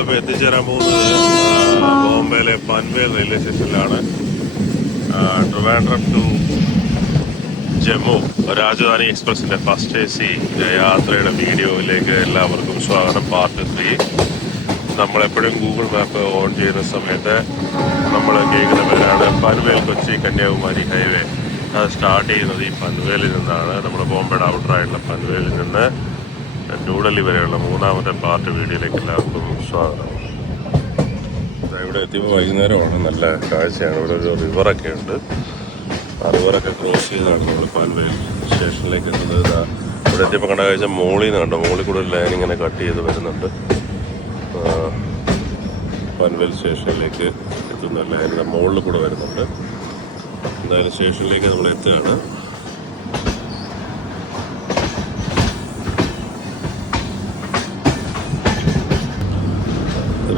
നമ്മളിപ്പോൾ എത്തിച്ചേരാൻ പോകുന്നത് ബോംബെയിലെ പൻവേൽ റെയിൽവേ സ്റ്റേഷനിലാണ്. ട്രിവാൻഡ്രം ടു ജമ്മു രാജധാനി എക്സ്പ്രസിന്റെ ഫസ്റ്റ് AC യാത്രയുടെ വീഡിയോയിലേക്ക് എല്ലാവർക്കും സ്വാഗതം. പാർട്ട് 3. നമ്മളെപ്പോഴും ഗൂഗിൾ മാപ്പ് ഓൺ ചെയ്യുന്ന സമയത്ത് നമ്മൾ കേൾക്കുന്ന പേരാണ് പൻവേൽ കൊച്ചി കന്യാകുമാരി ഹൈവേ. അത് സ്റ്റാർട്ട് ചെയ്യുന്നത് ഈ പൻവേലിൽ നിന്നാണ്. നമ്മൾ ബോംബെയുടെ ഔട്ടറായിട്ടുള്ള പൻവേലിൽ നിന്ന് ന്യൂഡൽഹി വരെയുള്ള മൂന്നാമത്തെ പാർട്ട് വീഡിയോയിലേക്ക് എല്ലാവർക്കും സ്വാഗതം. ഇവിടെ എത്തിയപ്പോൾ വൈകുന്നേരമാണ്. നല്ല കാഴ്ചയാണ്. ഇവിടെ ഒരു റിവറൊക്കെ ഉണ്ട്. ആ റിവറൊക്കെ ക്രോസ് ചെയ്താണ് നമ്മൾ പൻവേൽ സ്റ്റേഷനിലേക്ക് എത്തുന്നത്. ഇവിടെ എത്തിയപ്പോൾ കണ്ട കാഴ്ച മോളിൽ നിന്ന് കണ്ടോ, മോളിൽ കൂടെ ഒരു ലൈൻ ഇങ്ങനെ കട്ട് ചെയ്ത് വരുന്നുണ്ട്. പൻവേൽ സ്റ്റേഷനിലേക്ക് എത്തുന്ന ലൈൻ മുകളിൽ കൂടെ വരുന്നുണ്ട്. എന്തായാലും സ്റ്റേഷനിലേക്ക് നമ്മൾ എത്തുകയാണ്.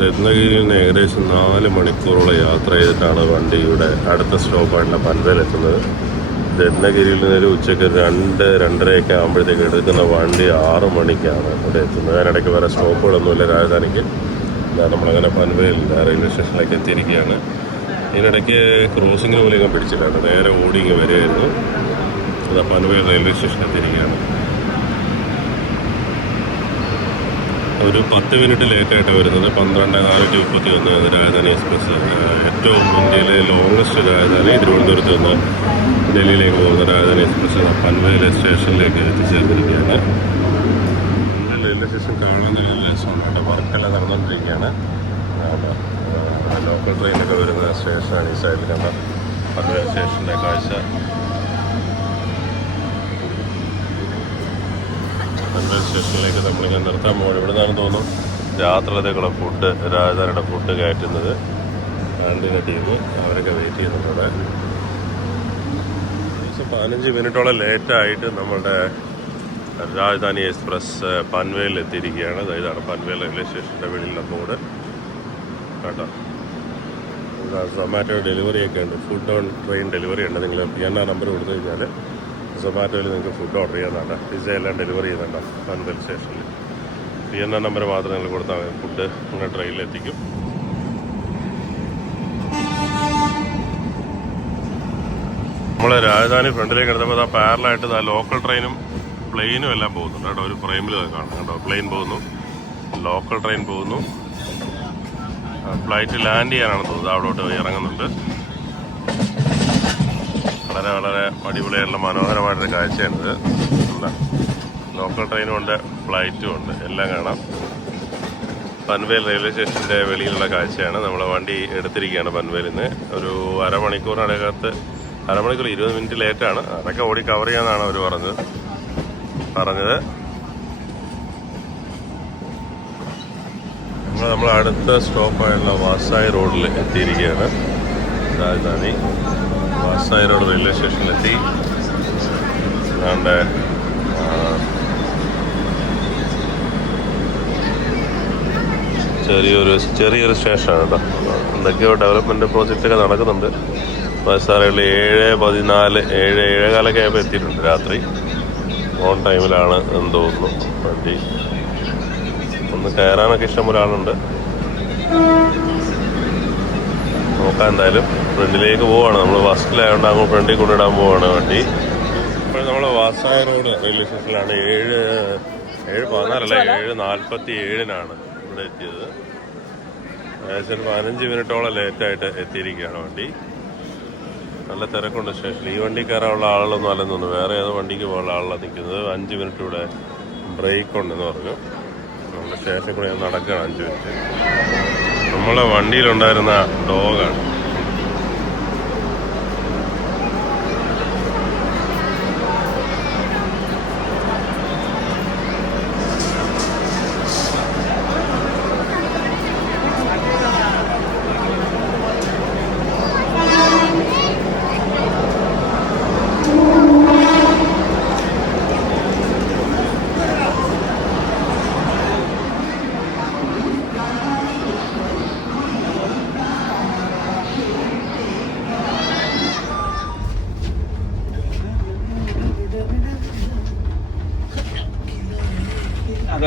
രത്നഗിരിയിൽ നിന്ന് ഏകദേശം 4 മണിക്കൂറോളം യാത്ര ചെയ്തിട്ടാണ് വണ്ടിയുടെ അടുത്ത സ്റ്റോപ്പായിട്ടുള്ള പൻവേൽ എത്തുന്നത്. രത്നഗിരിയിൽ നിന്ന് ഉച്ചയ്ക്ക് 2-2:30 ആകുമ്പോഴത്തേക്ക് എടുക്കുന്ന വണ്ടി 6 മണിക്കാണ് ഇവിടെ എത്തുന്നത്. അതിനിടയ്ക്ക് വേറെ സ്റ്റോപ്പുകളൊന്നുമില്ല രാജധാനിക്ക്. നമ്മളങ്ങനെ പൻവേൽ റെയിൽവേ സ്റ്റേഷനിലേക്ക് എത്തിയിരിക്കുകയാണ്. ഇതിനിടയ്ക്ക് ക്രോസിങ്ങിന് പോലെയൊക്കെ പിടിച്ചില്ല, നേരെ ഓടിങ്ങ് വരികയായിരുന്നു. പൻവേൽ റെയിൽവേ സ്റ്റേഷൻ എത്തിയിരിക്കുകയാണ്. ഒരു 10 മിനിറ്റ് ലേറ്റായിട്ട് വരുന്നത്. 12:31 രാജധാനി എക്സ്പ്രസ്. ഏറ്റവും ഇന്ത്യയിലെ ലോങ്ങസ്റ്റ് രാജധാനി തിരുവനന്തപുരത്ത് നിന്ന് ഡൽഹിയിലേക്ക് പോകുന്ന രാജധാനി എക്സ്പ്രസ് പൻവേൽ സ്റ്റേഷനിലേക്ക് എത്തിച്ചേർന്നിരിക്കുകയാണ്. റെയിൽവേ സ്റ്റേഷൻ കാണാൻ നല്ല രസമാണ്. വർക്കെല്ലാം നടന്നുകൊണ്ടിരിക്കുകയാണ്. ലോക്കൽ ട്രെയിനൊക്കെ വരുന്ന സ്റ്റേഷനാണ് ഈ സൈഡിൽ കണ്ട പൻവേൽ സ്റ്റേഷൻ്റെ കാഴ്ച. പൻവേൽ സ്റ്റേഷനിലേക്ക് നമ്മളിങ്ങനെ നിർത്താൻ പോകണം. ഇവിടെ നിന്നാണ് തോന്നുന്നു യാത്രകളുടെ ഫുഡ്, രാജധാനിയുടെ ഫുഡ് കയറ്റുന്നത്. ആൻഡിൻ്റെ ടീം അവരൊക്കെ വെയിറ്റ് ചെയ്യുന്നുണ്ട്. 15 മിനിറ്റോളം ലേറ്റായിട്ട് നമ്മളുടെ രാജധാനി എക്സ്പ്രസ് പൻവേലിൽ എത്തിയിരിക്കുകയാണ്. ഇതാണ് പൻവേൽ റെയിൽവേ സ്റ്റേഷൻ്റെ വെളിയിലുള്ള ബോർഡ് കേട്ടോ. സൊമാറ്റോ ഡെലിവറിയൊക്കെ ഉണ്ട്. ഫുഡ് ഓൺ ട്രെയിൻ ഡെലിവറി ഉണ്ട്. നിങ്ങൾ PNR നമ്പർ കൊടുത്തു കഴിഞ്ഞാൽ സൊമാറ്റോയിൽ നിങ്ങൾക്ക് ഫുഡ് ഓർഡർ ചെയ്യാനാണ്. പിസ്സ എല്ലാം ഡെലിവറി ചെയ്യുന്നുണ്ടാവും പൻവേൽ സ്റ്റേഷനിൽ. PNR നമ്പർ മാത്രം നിങ്ങൾ കൊടുത്താൽ മതി. ഫുഡ് നിങ്ങളുടെ ട്രെയിനിലെത്തിക്കും. നമ്മൾ രാജധാനി ഫ്രണ്ടിലേക്ക് എടുത്തപ്പോൾ പാരലായിട്ട് ലോക്കൽ ട്രെയിനും പ്ലെയിനും എല്ലാം പോകുന്നുണ്ട് കേട്ടോ. ഒരു ഫ്രെയിമിൽ കാണാം കേട്ടോ. പ്ലെയിൻ പോകുന്നു, ലോക്കൽ ട്രെയിൻ പോകുന്നു. ഫ്ലൈറ്റ് ലാൻഡ് ചെയ്യാനാണ് തോന്നുന്നത്. അവിടോട്ട് ഇറങ്ങുന്നുണ്ട്. വളരെ വളരെ അടിപൊളിയായിട്ടുള്ള മനോഹരമായിട്ടൊരു കാഴ്ചയാണിത്. ലോക്കൽ ട്രെയിനും ഉണ്ട്, ഫ്ലൈറ്റും ഉണ്ട്, എല്ലാം കാണാം. പൻവേൽ റെയിൽവേ സ്റ്റേഷൻ്റെ വെളിയിലുള്ള കാഴ്ചയാണ്. നമ്മൾ വണ്ടി എടുത്തിരിക്കുകയാണ് പൻവേലിൽ നിന്ന്. ഒരു അരമണിക്കൂറിനകത്ത് 20 മിനിറ്റ് ലേറ്റാണ്. അതൊക്കെ ഓടി കവർ ചെയ്യാമെന്നാണ് അവർ പറഞ്ഞത്. നമ്മൾ അടുത്ത സ്റ്റോപ്പായുള്ള വാസായി റോഡിൽ എത്തിയിരിക്കുകയാണ്. രാജധാനി വാസായി റോഡ് റെയിൽവേ സ്റ്റേഷനിലെത്തി. അല്ലാണ്ട് ചെറിയൊരു സ്റ്റേഷനാണ് കേട്ടോ. എന്തൊക്കെയോ ഡെവലപ്മെൻറ്റ് പ്രോജക്റ്റൊക്കെ നടക്കുന്നുണ്ട്. വാസായിയിൽ 7:14, 7:15 ആയപ്പോൾ എത്തിയിട്ടുണ്ട്. രാത്രി ഓൺ ടൈമിലാണ് എന്ന് തോന്നുന്നു. വണ്ടി ഒന്ന് കയറാനൊക്കെ ഇഷ്ടംപോലെ ആളുണ്ട്. നോക്കാം. എന്തായാലും ഫ്രണ്ടിലേക്ക് പോവാണ്. നമ്മൾ ഫസ്റ്റിലായതുകൊണ്ട് അങ്ങ് ഫ്രണ്ടിൽ കൊണ്ടിടാൻ പോവാണ് വണ്ടി. ഇപ്പോൾ നമ്മൾ വാസായി റോഡ് റെയിൽവേ സ്റ്റേഷനിലാണ്. 7:14 7:47 ഇവിടെ എത്തിയത്. ഏകദേശം 15 മിനിറ്റോളം ലേറ്റായിട്ട് എത്തിയിരിക്കുകയാണ് വണ്ടി. നല്ല തിരക്കുണ്ട് സ്റ്റേഷനിൽ. ഈ വണ്ടി കയറാനുള്ള ആളുകളൊന്നും അല്ലെന്ന് തോന്നുന്നു. വേറെ ഏതോ വണ്ടിക്ക് പോകാനുള്ള ആളാണ് നിൽക്കുന്നത്. 5 മിനിറ്റ് ഇവിടെ ബ്രേക്ക് ഉണ്ടെന്ന് പറഞ്ഞു. നമ്മുടെ സ്റ്റേഷനിൽ കൂടെ നടക്കുകയാണ് 5 മിനിറ്റ്. നമ്മളെ വണ്ടിയിലുണ്ടായിരുന്ന ഡോഗാണ്.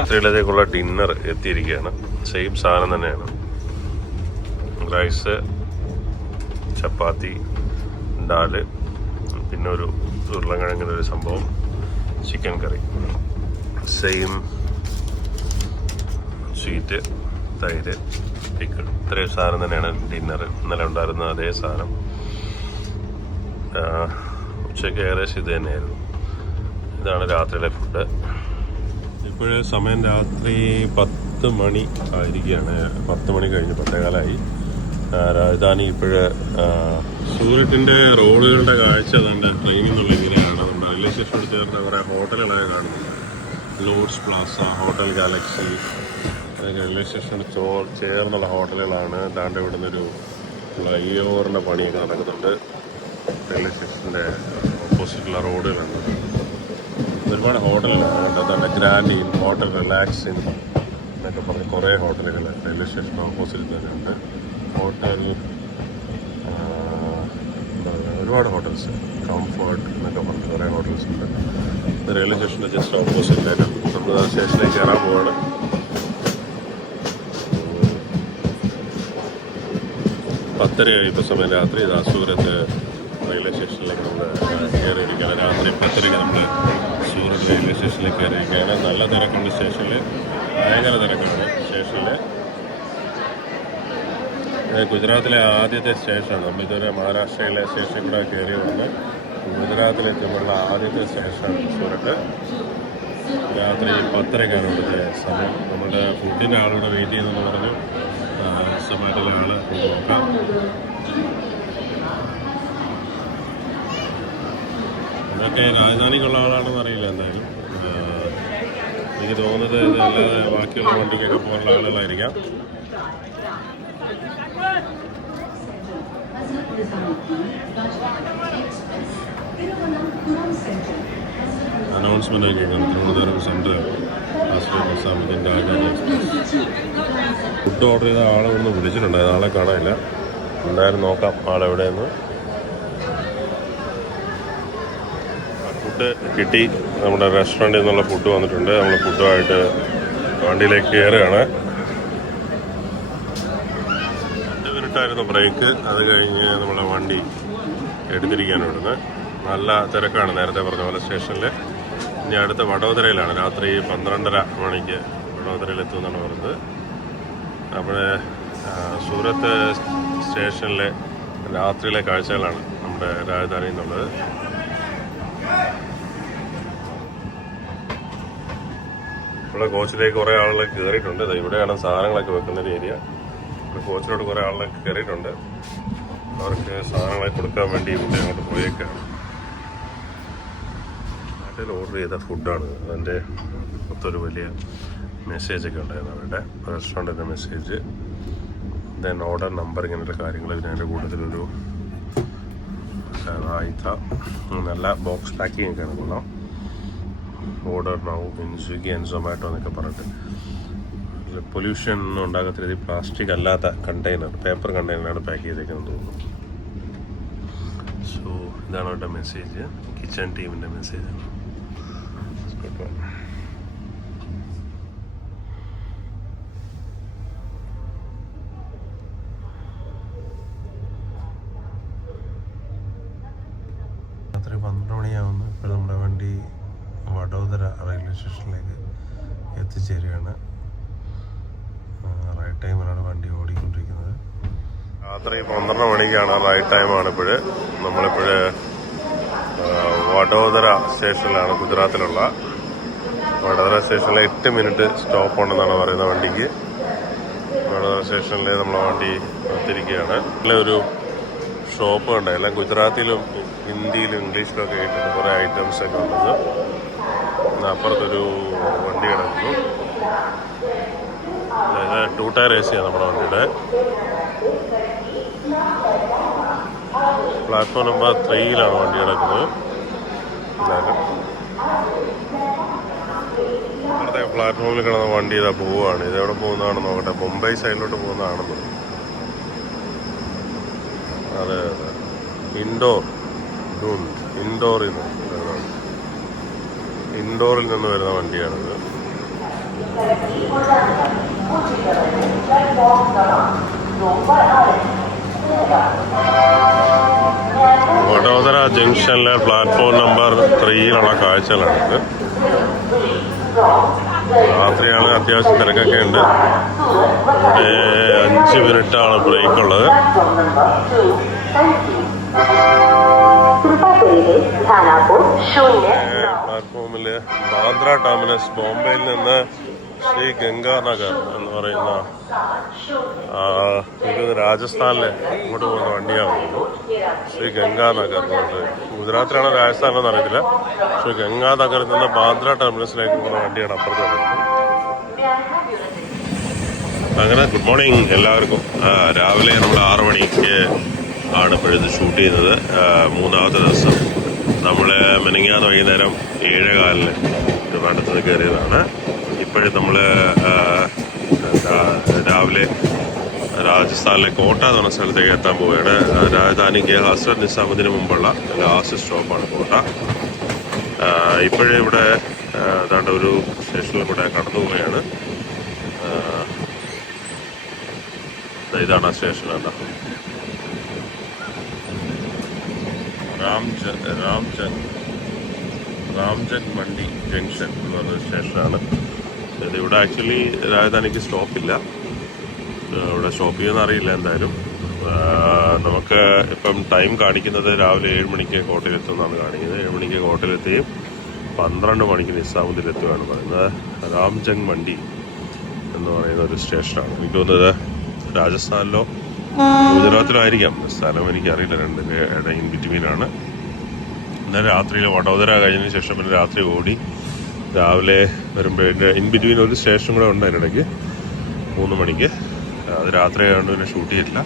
രാത്രിയിലേക്കുള്ള ഡിന്നർ എത്തിയിരിക്കുകയാണ്. സെയിം സാധനം തന്നെയാണ്. റൈസ്, ചപ്പാത്തി, ഡാല്, പിന്നെ ഒരു ഉരുളക്കിഴങ്ങിൻ്റെ ഒരു സംഭവം, ചിക്കൻ കറി, സെയിം സ്വീറ്റ്, തൈര്, പിക്കിൾ. ഇത്രയും സാധനം തന്നെയാണ് ഡിന്നർ. ഇന്നലെ ഉണ്ടായിരുന്ന അതേ സാധനം. ഉച്ചയ്ക്ക് ഏകദേശം ഇത് തന്നെയായിരുന്നു. ഇതാണ് രാത്രിയിലെ ഫുഡ്. ഇപ്പോഴേ സമയം രാത്രി 10 മണി ആയിരിക്കുകയാണ്. 10 മണി കഴിഞ്ഞ് 10:15. രാജധാനി ഇപ്പോഴ് സൂരറ്റിൻ്റെ റോഡുകളുടെ കാഴ്ച തന്നെ ട്രെയിനിൽ നിന്നുള്ള ഇങ്ങനെയാണ്. നമ്മുടെ റെയിൽവേ സ്റ്റേഷനോട് ചേർന്ന് കുറേ ഹോട്ടലുകളൊക്കെ കാണുന്നുണ്ട്. ലോഡ്സ് പ്ലാസ, ഹോട്ടൽ ഗാലക്സി, അതൊക്കെ റെയിൽവേ സ്റ്റേഷനോട് ചേർന്നുള്ള ഹോട്ടലുകളാണ്. ദാണ്ട് ഇവിടെ നിന്നൊരു ഫ്ലൈ ഓവറിൻ്റെ പണിയൊക്കെ നടക്കുന്നുണ്ട്. റെയിൽവേ സ്റ്റേഷൻ്റെ ഓപ്പോസിറ്റുള്ള റോഡുകളുണ്ട്. ഒരുപാട് ഹോട്ടലുകളാണ്. അതാണ് grand in, hotel relax in എന്നൊക്കെ പറഞ്ഞ് കുറേ ഹോട്ടലുകൾ റെയിൽവേ സ്റ്റേഷൻ ഓപ്പോസിറ്റ് തന്നെ ഉണ്ട്. ഹോട്ടൽ ഒരുപാട് ഹോട്ടൽസ്, കംഫർട്ട് എന്നൊക്കെ പറഞ്ഞ് കുറേ ഹോട്ടൽസ് ഉണ്ട്. റെയിൽവേ സ്റ്റേഷൻ്റെ ജസ്റ്റ് ഓപ്പോസിറ്റായിട്ട് നമ്മൾ സ്റ്റേഷനിലേക്ക് കയറാൻ പോവാണ്. 10:30 ഇപ്പോൾ സമയം. രാത്രി സൂരത്ത് റെയിൽവേ സ്റ്റേഷനിലേക്ക് നമ്മൾ കയറിയിരിക്കുകയാണ്. രാത്രി 10:30 നമ്മൾ സൂറത്ത് റെയിൽവേ സ്റ്റേഷനിലേക്ക് കയറിയിരിക്കുകയാണ്. നല്ല തിരക്കുണ്ട് സ്റ്റേഷനിൽ, ഭയങ്കര തിരക്കുണ്ട് സ്റ്റേഷനിൽ. ഗുജറാത്തിലെ ആദ്യത്തെ സ്റ്റേഷനാണ്. നമ്മളിതുവരെ മഹാരാഷ്ട്രയിലെ സ്റ്റേഷൻ കൂടെ കയറി വന്ന് ഗുജറാത്തിലെത്തുമ്പോഴുള്ള ആദ്യത്തെ സ്റ്റേഷനാണ് സൂറത്ത്. രാത്രി 10:30 ഇവിടുത്തെ സമയം. നമ്മുടെ ഫുഡിൻ്റെ ആളിവിടെ വെയിറ്റ് ചെയ്യുന്നതെന്ന് പറഞ്ഞു. സൊമാറ്റോയിലെ ആൾ നോക്കാം. ഇതൊക്കെ രാജധാനിക്കുള്ള ആളാണെന്ന് അറിയില്ല. എന്തായാലും എനിക്ക് തോന്നുന്നത് ഇതല്ലാതെ ബാക്കിയുള്ള വണ്ടിക്കൊക്കെ പോലുള്ള ആളുകളായിരിക്കാം. അനൗൺസ്മെൻ്റ് കേൾക്കണം. Thiruvananthapuram central Rajdhani express. Food order ചെയ്ത ആളെ ഇവിടുന്ന് വിളിച്ചിട്ടുണ്ട്. ആളെ കാണാനില്ല. എന്തായാലും നോക്കാം ആളെവിടെയെന്ന്. ഫുഡ് കിട്ടി. നമ്മുടെ റെസ്റ്റോറൻറ്റിൽ നിന്നുള്ള ഫുഡ് വന്നിട്ടുണ്ട്. നമ്മൾ ഫുഡുമായിട്ട് വണ്ടിയിലേക്ക് കയറുകയാണ്. 2 മിനിറ്റായിരുന്നു ബ്രേക്ക്. അത് കഴിഞ്ഞ് നമ്മളെ വണ്ടി എടുത്തിരിക്കുകയാണ് ഇവിടുന്ന്. നല്ല തിരക്കാണ് നേരത്തെ പറഞ്ഞ പോലെ സ്റ്റേഷനിൽ. ഇനി അടുത്ത വഡോദരയിലാണ്. രാത്രി 12:30 മണിക്ക് വഡോദരയിലെത്തുമെന്നാണ് പറഞ്ഞത്. നമ്മുടെ സൂറത്ത് സ്റ്റേഷനിലെ രാത്രിയിലെ കാഴ്ചകളാണ് നമ്മുടെ രാജധാനി എന്നുള്ളത്. ഇവിടെ കോച്ചിലേക്ക് കുറേ ആളുകളൊക്കെ കയറിയിട്ടുണ്ട്. ഇവിടെയാണ് സാധനങ്ങളൊക്കെ വെക്കുന്നൊരു ഏരിയ. കോച്ചിലോട്ട് കുറേ ആളുകളൊക്കെ കയറിയിട്ടുണ്ട്. അവർക്ക് സാധനങ്ങളൊക്കെ കൊടുക്കാൻ വേണ്ടി ഇവിടെ അങ്ങോട്ട് പോയേക്കാണ്. നാട്ടിൽ ഓർഡർ ചെയ്ത ഫുഡാണ്. അതിൻ്റെ മൊത്തമൊരു വലിയ മെസ്സേജൊക്കെ ഉണ്ടായിരുന്നു അവരുടെ റെസ്റ്റോറൻറ്റിൻ്റെ മെസ്സേജ്. ദെൻ ഓർഡർ നമ്പർ, ഇങ്ങനെയുള്ള കാര്യങ്ങൾ. പിന്നെ അതിൻ്റെ കൂട്ടത്തിലൊരു റായിത്ത, നല്ല ബോക്സ് പാക്കിംഗ് ഒക്കെയാണ്. കൊള്ളാം. Order now in Swiggy and Zomato എന്നൊക്കെ പറഞ്ഞിട്ട്. പൊല്യൂഷൻ ഒന്നും ഉണ്ടാകാത്ത രീതിയിൽ പ്ലാസ്റ്റിക് അല്ലാത്ത കണ്ടെയ്നർ, പേപ്പർ കണ്ടെയ്നറാണ് പാക്ക് ചെയ്തേക്കുന്നത് തോന്നുന്നു. സോ ഇതാണ് അവരുടെ മെസ്സേജ്. കിച്ചൺ ടീമിൻ്റെ മെസ്സേജാണ്. രാത്രി 12 മണിയാവുന്നു. ഇപ്പോൾ നമ്മുടെ വണ്ടി വഡോദര റെയിൽവേ സ്റ്റേഷനിലേക്ക് എത്തിച്ചേരുകയാണ്. റൈറ്റ് ടൈമിലാണ് വണ്ടി ഓടിക്കൊണ്ടിരിക്കുന്നത്. രാത്രി 12 മണിക്കാണ് റൈറ്റ് ടൈമാണ്. നമ്മളിപ്പോൾ വഡോദര സ്റ്റേഷനിലാണ്, ഗുജറാത്തിലുള്ള. വഡോദര സ്റ്റേഷനിൽ 8 മിനിറ്റ് സ്റ്റോപ്പ് ഉണ്ടെന്നാണ് പറയുന്നത് വണ്ടിക്ക്. വഡോദര സ്റ്റേഷനിൽ നമ്മളെ വണ്ടി എത്തിയിരിക്കുകയാണ്. ഒരു ഷോപ്പ് ഉണ്ട്. എല്ലാം ഗുജറാത്തിലും ഹിന്ദിയിലും ഇംഗ്ലീഷിലും ഒക്കെ ആയിട്ടുണ്ട്. കുറേ ഐറ്റംസ് ഒക്കെ ഉള്ളത്. അപ്പുറത്തൊരു വണ്ടി കിടക്കുന്നു. അതായത് 2 ടയർ AC ആണ് നമ്മുടെ വണ്ടിയുടെ. പ്ലാറ്റ്ഫോം നമ്പർ 3 വണ്ടി കിടക്കുന്നത്. എന്തായാലും അവിടുത്തെ പ്ലാറ്റ്ഫോമിൽ കിടന്ന വണ്ടി ഇതാ പോവുകയാണ്. ഇതെവിടെ പോകുന്നതാണെന്ന് നോക്കട്ടെ. മുംബൈ സൈഡിലോട്ട് പോകുന്നതാണെന്ന്. അതെ അതെ, ഇൻഡോറിൽ നിന്ന് വരുന്ന വണ്ടിയാണിത്. വഡോദര ജംഗ്ഷനിലെ പ്ലാറ്റ്ഫോം നമ്പർ 3 കാഴ്ചകളാണിത്. രാത്രിയാണ്, അത്യാവശ്യം തിരക്കൊക്കെ ഉണ്ട്. ഇവിടെ 5 മിനിറ്റാണ് ബ്രേക്ക് ഉള്ളത്. പ്ലാറ്റ്ഫോമിൽ ബാന്ദ്ര ടെർമിനസ്, ബോംബെയിൽ നിന്ന് ശ്രീ ഗംഗാനഗർ എന്ന് പറയുന്ന ഇത് രാജസ്ഥാനിലെ ഇങ്ങോട്ട് പോകുന്ന വണ്ടിയാണ്. ശ്രീ ഗംഗാനഗർ എന്ന് പറഞ്ഞിട്ട് ഗുജറാത്തിലാണോ രാജസ്ഥാനിലെന്ന് അറിയത്തില്ല. ശ്രീ ഗംഗാനഗറിൽ നിന്ന് ബാന്ദ്ര ടെർമിനസിലേക്ക് പോകുന്ന വണ്ടിയാണ് അപ്പുറത്ത് വരുന്നത്. അങ്ങനെ ഗുഡ് മോർണിംഗ് എല്ലാവർക്കും. രാവിലെ നമ്മൾ 6 മണിക്ക് ആണ് ഇപ്പോഴിത് ഷൂട്ട് ചെയ്യുന്നത്. 3ാമത്തെ ദിവസം. നമ്മൾ മെനങ്ങാതെ വൈകുന്നേരം 7:15 ട്രിവാൻഡ്രത്ത് കയറിയതാണ്. ഇപ്പോഴും നമ്മൾ രാവിലെ രാജസ്ഥാനിലെ കോട്ട എന്ന് പറഞ്ഞ സ്ഥലത്തേക്ക് എത്താൻ പോവുകയാണ്. രാജധാനിക്ക് ഹസ്രത്ത് നിസാമുദ്ദീന് മുമ്പുള്ള ലാസ്റ്റ് സ്റ്റോപ്പാണ് കോട്ട. ഇപ്പോഴും ഇവിടെ ഏതാണ്ട് ഒരു സ്റ്റേഷനിലും കൂടെ കടന്നു പോവുകയാണ്. ഇതാണ് ആ സ്റ്റേഷൻ. എന്താ രാംജൻ മണ്ഡി ജംഗ്ഷൻ എന്ന് പറഞ്ഞ സ്റ്റേഷനാണ്. ഇവിടെ ആക്ച്വലി രാജധാനിക്ക് സ്റ്റോപ്പില്ല. ഇവിടെ സ്റ്റോപ്പ് ചെയ്യുമെന്ന് അറിയില്ല. എന്തായാലും നമുക്ക് ഇപ്പം ടൈം കാണിക്കുന്നത് രാവിലെ 7 മണിക്ക് കോട്ടയിലെത്തുമെന്നാണ് കാണിക്കുന്നത്. 7 മണിക്ക് കോട്ടയിലെത്തുകയും 12 മണിക്ക് നിസാമുദ്ദീനിലെത്തുകയാണ് പറയുന്നത്. രാംജൻ മണ്ഡി എന്ന് പറയുന്ന ഒരു സ്റ്റേഷനാണ്. എനിക്ക് തോന്നുന്നത് രാജസ്ഥാനിലോ ഗുജറാത്തിലോ ആയിരിക്കാം. സ്ഥലം എനിക്കറിയില്ല. രണ്ടിൻ്റെ ഇൻ ബിറ്റ്വീനാണ്. എന്നാൽ രാത്രിയിൽ വഡോദര കഴിഞ്ഞതിന് ശേഷം പിന്നെ രാത്രി ഓടി രാവിലെ വരുമ്പോഴേ ഇൻ ബിറ്റ്വീൻ ഒരു സ്റ്റേഷൻ കൂടെ ഉണ്ട് അതിനിടയ്ക്ക് 3 മണിക്ക്. അത് രാത്രി ആയതുകൊണ്ട് പിന്നെ ഷൂട്ട് ചെയ്തിട്ടില്ല.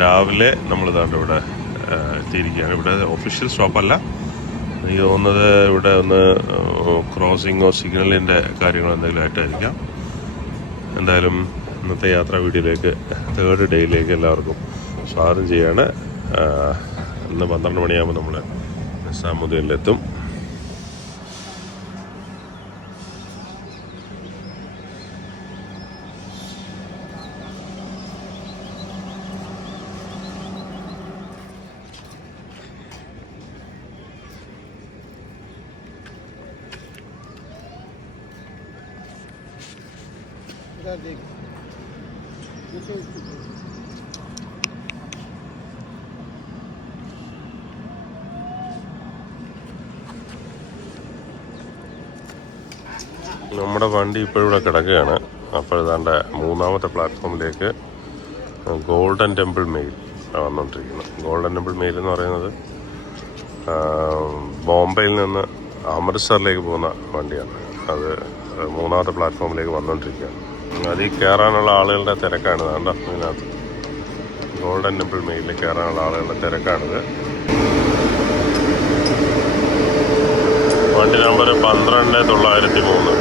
രാവിലെ നമ്മളിതാണ്ട് ഇവിടെ എത്തിയിരിക്കുകയാണ്. ഇവിടെ ഒഫീഷ്യൽ സ്റ്റോപ്പല്ല. എനിക്ക് തോന്നുന്നത് ഇവിടെ ഒന്ന് ക്രോസിങ്ങോ സിഗ്നലിൻ്റെ കാര്യങ്ങളോ എന്തെങ്കിലും ആയിട്ടായിരിക്കാം. എന്തായാലും ഇന്നത്തെ യാത്രാ വീഡിയോയിലേക്ക് 3rd ഡേയിലേക്ക് എല്ലാവർക്കും സ്വാഗതം ചെയ്യാണ്. ഇന്ന് 12 മണിയാകുമ്പോൾ നമ്മൾ നിസാമുദ്ദീനിലെത്തും. നമ്മുടെ വണ്ടി ഇപ്പോഴിവിടെ കിടക്കുകയാണ്. അപ്പോഴേതാണ്ട് 3ാമത്തെ പ്ലാറ്റ്ഫോമിലേക്ക് ഗോൾഡൻ ടെമ്പിൾ മെയിൽ വന്നുകൊണ്ടിരിക്കുന്നു. ഗോൾഡൻ ടെമ്പിൾ മെയിൽ എന്ന് പറയുന്നത് ബോംബെയിൽ നിന്ന് അമൃത്സറിലേക്ക് പോകുന്ന വണ്ടിയാണ്. അത് 3ാമത്തെ പ്ലാറ്റ്ഫോമിലേക്ക് വന്നുകൊണ്ടിരിക്കുകയാണ്. അതിൽ കയറാനുള്ള ആളുകളുടെ തിരക്കാണിത്. കണ്ടോ, ഇതിനകത്ത് ഗോൾഡൻ ടെമ്പിൾ മെയിലിൽ കയറാനുള്ള ആളുകളുടെ തിരക്കാണിത്. വണ്ടി നമ്പർ 12903,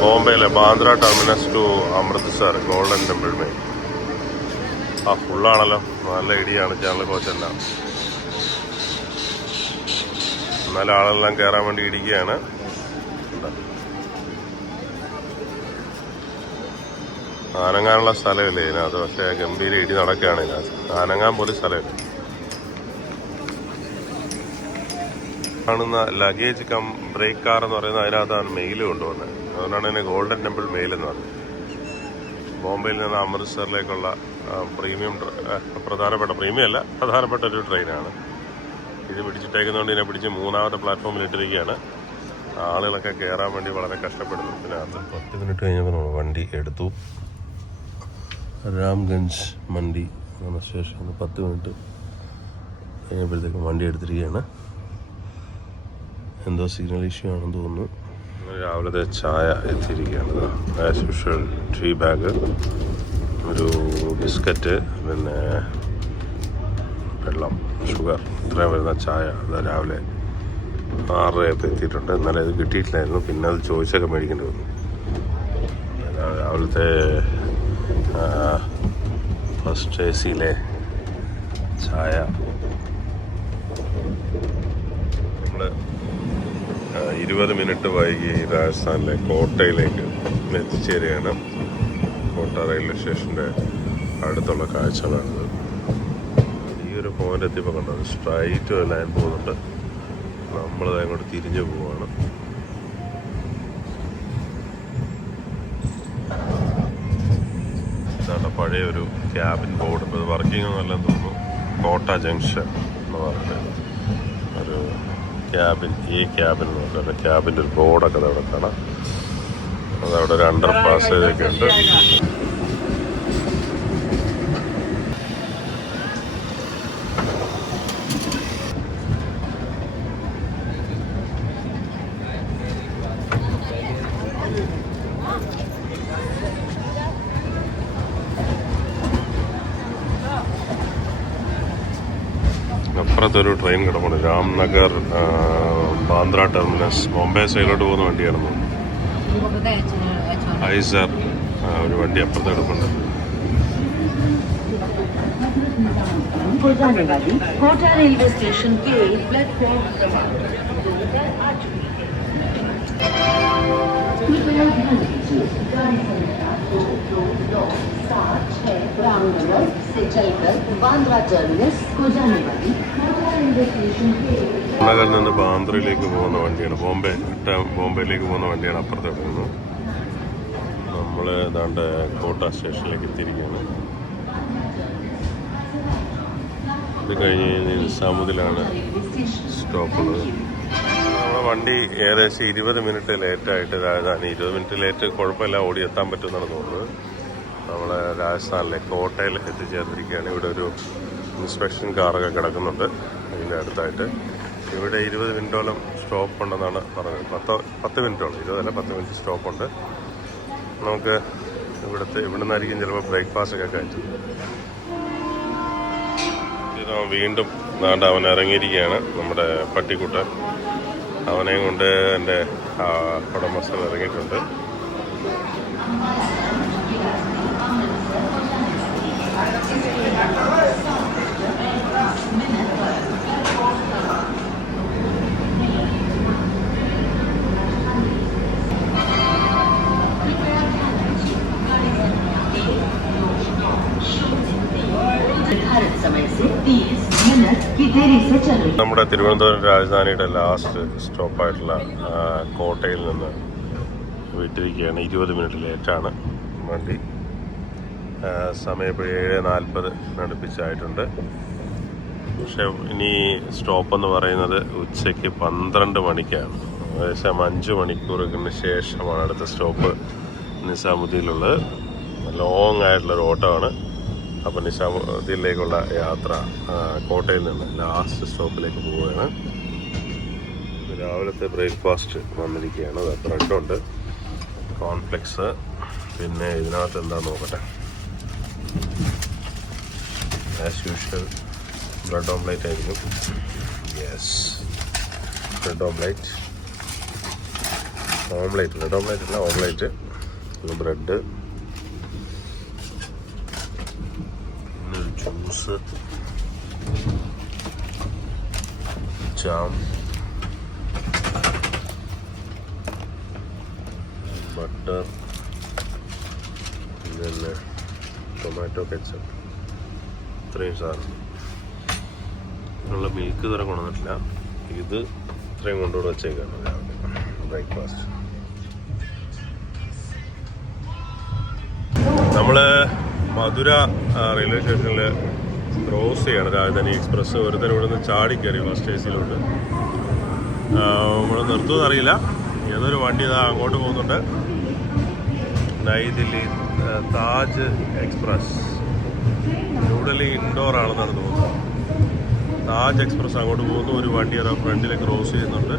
ബോംബെയിലെ Bandra Terminus to Amritsar Golden Temple mail. ഫുള്ളാണല്ലോ. നല്ല ഇടിയാണ് ചാനൽ കോച്ചെല്ലാം. എന്നാലും ആളെല്ലാം കയറാൻ വേണ്ടി ഇടിക്കുകയാണ്. ആനങ്ങാനുള്ള സ്ഥലമില്ല ഇതിനകത്ത്. പക്ഷേ ഗംഭീര ഇടി നടക്കുകയാണ് ഇതിനകത്ത്. ആനങ്ങാൻ പോലും സ്ഥലമില്ല. കാണുന്ന ലഗേജ് കം ബ്രേക്ക് കാർ എന്ന് പറയുന്നത് അതിനകത്താണ് മെയിൽ കൊണ്ടുവന്നത്. അതുകൊണ്ടാണ് ഇതിന് ഗോൾഡൻ ടെമ്പിൾ മെയിൽ എന്ന് പറയുന്നത്. ബോംബെയിൽ നിന്ന് അമൃത്സറിലേക്കുള്ള പ്രധാനപ്പെട്ട ഒരു ട്രെയിനാണ്. ഇത് പിടിച്ചിട്ടേക്കുന്നതുകൊണ്ട് ഇതിനെ പിടിച്ച് 3ാമത്തെ പ്ലാറ്റ്ഫോമിൽ ഇട്ടിരിക്കുകയാണ്. ആളുകളൊക്കെ കയറാൻ വേണ്ടി വളരെ കഷ്ടപ്പെടുന്നു. ഇതിനകത്ത് 10 മിനിറ്റ് കഴിഞ്ഞപ്പോൾ നമ്മൾ വണ്ടി എടുത്തു. രാംഗഞ്ച് മണ്ഡി എന്ന സ്റ്റേഷനിൽ 10 മിനിറ്റ് കഴിഞ്ഞപ്പോഴത്തേക്കും വണ്ടി എടുത്തിരിക്കുകയാണ്. എന്തോ സിഗ്നൽ ഇഷ്യൂ ആണെന്ന് തോന്നുന്നു. രാവിലത്തെ ചായ എത്തിയിരിക്കുകയാണ്. ആസ് യൂഷ്വൽ ടീ ബാഗ്, ഒരു ബിസ്ക്കറ്റ്, പിന്നെ വെള്ളം, ഷുഗർ, ഇത്രയും വരുന്ന ചായ. അത് രാവിലെ 6:30 എത്തിയിട്ടുണ്ട്. എന്നാലും ഇത് കിട്ടിയിട്ടില്ലായിരുന്നു. പിന്നെ അത് ചോദിച്ചൊക്കെ മേടിക്കേണ്ടി വന്നു. രാവിലത്തെ ഫസ്റ്റ് AC-യിലെ ചായ. നമ്മൾ 20 മിനിറ്റ് വൈകി രാജസ്ഥാനിലെ കോട്ടയിലേക്ക് എത്തിച്ചേരുകയാണ്. കോട്ട റെയിൽവേ സ്റ്റേഷൻ്റെ അടുത്തുള്ള കാഴ്ചകളാണിത്. ഈ ഒരു പോയിന്റ് എത്തിയപ്പോൾ കണ്ടത് സ്ട്രൈറ്റ് ലൈൻ പോകുന്നുണ്ട്. നമ്മളത് അങ്ങോട്ട് തിരിഞ്ഞു പോവാണ്. ഇതാണ് പഴയ ഒരു ക്യാബിൻ ബോർഡ്. ഇപ്പോൾ ഇത് വർക്കിംഗ് ഒന്നുമല്ലെന്ന് തോന്നുന്നു. കോട്ട ജംഗ്ഷൻ എന്ന് പറഞ്ഞിട്ട് ഒരു ക്യാബിൻ, ഈ ക്യാബിൻ നോക്കാം. ക്യാബിൻ്റെ ഒരു ബോർഡൊക്കെ അവിടെ കാണാം. അതവിടെ ഒരു അണ്ടർ പാസേജൊക്കെ ഉണ്ട്. അപ്പുറത്തൊരു ട്രെയിൻ കിടപ്പുണ്ട്. രാംനഗർ ബാന്ദ്ര ടെർമിനസ് ബോംബെ സൈഡിലോട്ട് പോകുന്ന വണ്ടിയാണെന്ന് തോന്നുന്നു. ഐസർ ഒരു വണ്ടി അപ്പുറത്ത് കിടപ്പുണ്ട്. कोटा रेलवे स्टेशन के प्लेटफॉर्म क्रमांक 2 कृपया ध्यान दीजिए, गाड़ी संख्या 2297 रामनगर से चलकर बांद्रा टर्मिनस को जाने वाली कोटा रेलवे स्टेशन के രാംനഗറിൽ നിന്ന് ബാന്ദ്രയിലേക്ക് പോകുന്ന വണ്ടിയാണ്. ബോംബെയിലേക്ക് പോകുന്ന വണ്ടിയാണ് അപ്പുറത്ത് കിടക്കുന്നത്. നമ്മൾ ഏതാണ്ട് കോട്ട സ്റ്റേഷനിലേക്ക് എത്തിയിരിക്കുകയാണ്. ഇത് കഴിഞ്ഞ് നിസാമുദ്ദീനിലാണ് സ്റ്റോപ്പുള്ളത്. നമ്മുടെ വണ്ടി ഏകദേശം 20 മിനിറ്റ് ലേറ്റായിട്ട് രാജധാനി 20 മിനിറ്റ് ലേറ്റ് കുഴപ്പമില്ല, ഓടിയെത്താൻ പറ്റുമെന്നാണ് തോന്നുന്നത്. നമ്മൾ രാജസ്ഥാനിലെ കോട്ടയിൽ എത്തിച്ചേർന്നിരിക്കുകയാണ്. ഇവിടെ ഒരു ഇൻസ്പെക്ഷൻ കാറൊക്കെ കിടക്കുന്നുണ്ട് അതിൻ്റെ അടുത്തായിട്ട്. ഇവിടെ 20 മിനിറ്റോളം സ്റ്റോപ്പ് ഉണ്ടെന്നാണ് പറഞ്ഞത്. 10 മിനിറ്റോളം, 20 10 മിനിറ്റ് സ്റ്റോപ്പുണ്ട്. നമുക്ക് ഇവിടെ നിന്നായിരിക്കും ചിലപ്പോൾ ബ്രേക്ക്ഫാസ്റ്റ് ഒക്കെ കഴിച്ചത്. വീണ്ടും നാണ്ട് അവൻ ഇറങ്ങിയിരിക്കുകയാണ്, നമ്മുടെ പട്ടിക്കുട്ടൻ. അവനെയും കൊണ്ട് എൻ്റെ ഉടമസ്ഥൻ ഇറങ്ങിയിട്ടുണ്ട്. നമ്മുടെ തിരുവനന്തപുരം രാജധാനിയുടെ ലാസ്റ്റ് സ്റ്റോപ്പായിട്ടുള്ള കോട്ടയിൽ നിന്ന് വിട്ടിരിക്കുകയാണ്. 20 മിനിറ്റ് ലേറ്റാണ് വണ്ടി. സമയം ഇപ്പോൾ 7:40 അടുപ്പിച്ചായിട്ടുണ്ട്. പക്ഷെ ഇനി സ്റ്റോപ്പെന്ന് പറയുന്നത് ഉച്ചയ്ക്ക് 12 മണിക്കാണ്. ഏകദേശം 5 മണിക്കൂറിന് ശേഷമാണ് അടുത്ത സ്റ്റോപ്പ് നിസാമുദ്ദീനിലുള്ളത്. ലോങ് ആയിട്ടുള്ളൊരു ഓട്ടമാണ്. അപ്പോൾ നിസാമുദ്ദീനിലേക്കുള്ള യാത്ര കോട്ടയിൽ നിന്ന് ലാസ്റ്റ് സ്റ്റോപ്പിലേക്ക് പോവുകയാണ്. രാവിലത്തെ ബ്രേക്ക്ഫാസ്റ്റ് വന്നിരിക്കുകയാണ്. ബ്രെഡുണ്ട്, കോൺഫ്ലെക്സ്, പിന്നെ ഇതിനകത്ത് എന്താ നോക്കട്ടെ. ആസ് യൂഷ്വൽ ബ്രെഡ് ഓംലേറ്റ് ആയിരിക്കും. Yes, bread omelette. Bread omelette അല്ല, omelette. Bread, juice, jam, butter, പിന്നെ ടൊമാറ്റോ കെച്ചപ്പ്. ഇത്രയും സാധനം. ഉള്ള മിൽക്ക് ഇതുവരെ കൊണ്ടുവന്നിട്ടില്ല. ഇത് ഇത്രയും കൊണ്ടുകൂടെ വെച്ചേക്കാണ് രാവിലെ ബ്രേക്ക്ഫാസ്റ്റ്. നമ്മൾ മധുര റെയിൽവേ സ്റ്റേഷനിൽ ക്രോസ് ചെയ്യാണ് രാജധാനി എക്സ്പ്രസ്. ഒരുത്തരം ഇവിടെ നിന്ന് ചാടിക്കയറി ഫസ്റ്റ് AC-ലോട്ട്. നമ്മൾ നിർത്തുമെന്ന് അറിയില്ല. ഏതൊരു വണ്ടി ഇതാ അങ്ങോട്ട് പോകുന്നുണ്ട്. നൈദില്ലി താജ് എക്സ്പ്രസ്, ന്യൂഡൽഹി ഇൻഡോർ ആണെന്നാണ് തോന്നുന്നത്. താജ് എക്സ്പ്രസ് അങ്ങോട്ട് പോകുന്നു. ഒരു വണ്ടി അതാ ഫ്രണ്ടിൽ ക്രോസ് ചെയ്യുന്നുണ്ട്.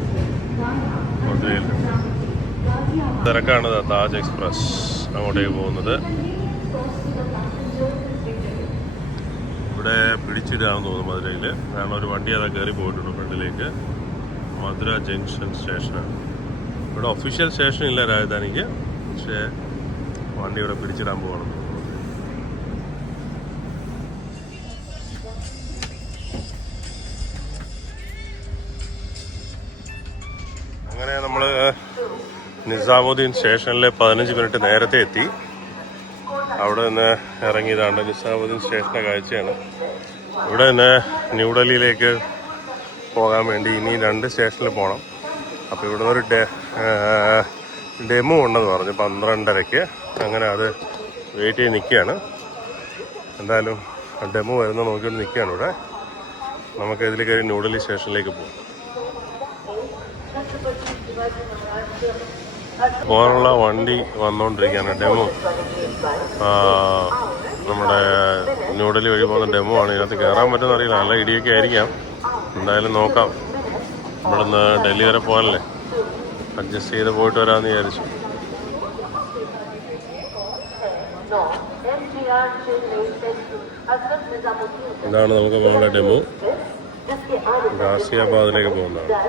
മധുരയിൽ തിരക്കാണ്. താജ് എക്സ്പ്രസ് അങ്ങോട്ടേക്ക് പോകുന്നത്. ഇവിടെ പിടിച്ചിടാമെന്ന് തോന്നുന്നു മധുരയിൽ. കാരണം ഒരു വണ്ടി അതാ കയറി പോയിട്ടുണ്ട് ഫ്രണ്ടിലേക്ക്. മധുര ജംഗ്ഷൻ സ്റ്റേഷനാണ്. ഇവിടെ ഒഫീഷ്യൽ സ്റ്റേഷൻ ഇല്ല രാജധാനിക്ക്, പക്ഷേ വണ്ടി ഇവിടെ പിടിച്ചിടാൻ പോകണം. അങ്ങനെ നിസാമുദ്ദീൻ സ്റ്റേഷനിൽ 15 മിനിറ്റ് നേരത്തെ എത്തി. അവിടെ നിന്ന് ഇറങ്ങിയതാണ്ട് നിസാമുദ്ദീൻ സ്റ്റേഷൻ്റെ കാഴ്ചയാണ്. ഇവിടെ നിന്ന് ന്യൂഡൽഹിയിലേക്ക് പോകാൻ വേണ്ടി ഇനി 2 സ്റ്റേഷനിൽ പോകണം. അപ്പോൾ ഇവിടെ നിന്നൊരു ഡെമോ ഉണ്ടെന്ന് പറഞ്ഞു 12:30-ക്ക്. അങ്ങനെ അത് വെയിറ്റ് ചെയ്ത് നിൽക്കുകയാണ്. എന്തായാലും ഡെമോ വരുന്ന നോക്കിക്കൊണ്ട് നിൽക്കുകയാണ് ഇവിടെ. നമുക്ക് ഇതിൽ കയറി ന്യൂഡൽഹി സ്റ്റേഷനിലേക്ക് പോകും. പോകാനുള്ള വണ്ടി വന്നുകൊണ്ടിരിക്കുകയാണ്. ഡെമോ നമ്മുടെ ന്യൂഡൽഹി വഴി പോകുന്ന ഡെമോ ആണ്. ഇതിനകത്ത് കയറാൻ പറ്റുമെന്ന് അറിയില്ല, നല്ല ഇടിയൊക്കെ ആയിരിക്കാം. എന്തായാലും നോക്കാം. ഇവിടുന്ന് ഡൽഹി വരെ പോകാനല്ലേ, അഡ്ജസ്റ്റ് ചെയ്ത് പോയിട്ട് വരാമെന്ന് വിചാരിച്ചു. ഇതാണ് നമുക്ക് പോകാനുള്ള ഡെമോ. ഗാസിയാബാദിലേക്ക് പോകുന്നതാണ്.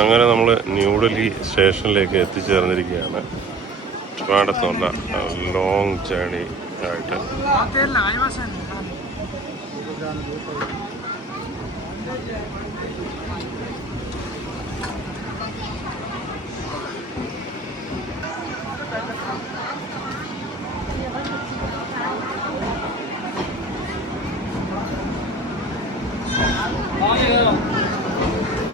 അങ്ങനെ നമ്മൾ ന്യൂഡൽഹി സ്റ്റേഷനിലേക്ക് എത്തിച്ചേർന്നിരിക്കുകയാണ്. ട്രിവാൻഡ്രത്തുള്ള ലോങ് ജേണി ആയിട്ട്.